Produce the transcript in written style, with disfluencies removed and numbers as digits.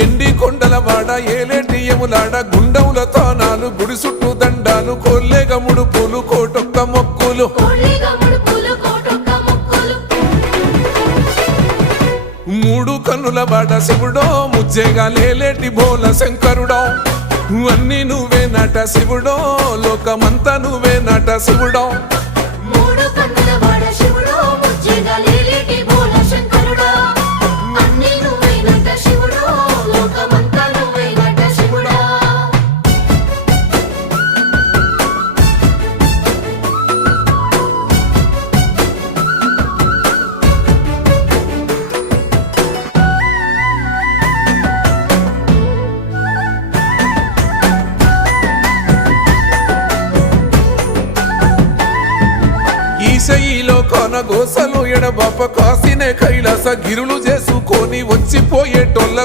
ఎండి కొండల వాడ ఏలేటి యములాడ గుండముల తానాలు గుడి చుట్టూ దండాలు కొల్లేగ ముడుపులు కోటొక్క మొక్కులు మూడు కన్నుల వాడ శివుడో ముజ్జేగా లేలేటి బోల శంకరుడో అన్ని నువ్వే నట శివుడో లోకమంతా నువ్వే నట శివుడో ఈశయిలో కొనగోసలు ఎడబాప కాసినే కైలాస గిరులు చేసుకొని వచ్చిపోయేటోళ్ళ